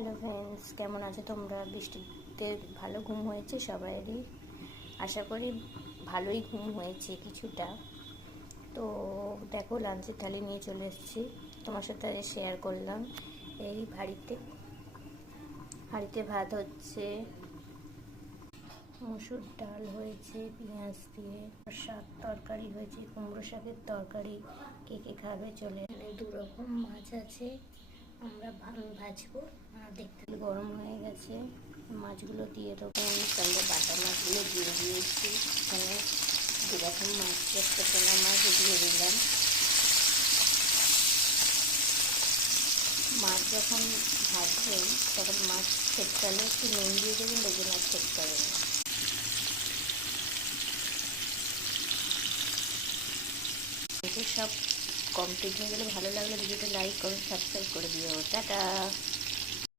Hello friends, কেমন আছো তোমরা? বৃষ্টিতে ভালো ঘুম হয়েছে সবাইয়েরই, আশা করি ভালোই ঘুম হয়েছে কিছুটা। তো দেখো, লাঞ্চের থালি নিয়ে চলে এসেছি, তোমার সাথে শেয়ার করলাম। এই হাঁড়িতে ভাত হচ্ছে, মসুর ডাল হয়েছে পেঁয়াজ দিয়ে, শাক তরকারি হয়েছে, কুমড়ো শাকের তরকারি। কে কে খাবে চলে। এখানে 2 রকম মাছ আছে, আমরা ভাজবো। আর দেখতে গরম হয়ে গেছে, মাছগুলো দিয়ে দেবো। সঙ্গে বাটা মাছগুলো দিয়ে দিয়েছি। এখানে 2 রকম মাছ, একটা পোনা মাছ দিয়ে দিলাম। মাছ যখন ভাজবেন তখন মাছ ছেটকালে একটু নুন দিয়ে দেবেন, দেখবেন মাছ ছেটকাবে না। সব কমপ্লিট হয়ে গেলে ভালো লাগলে ভিডিওটা লাইক করুন, সাবস্ক্রাইব করে দিও। টাটা।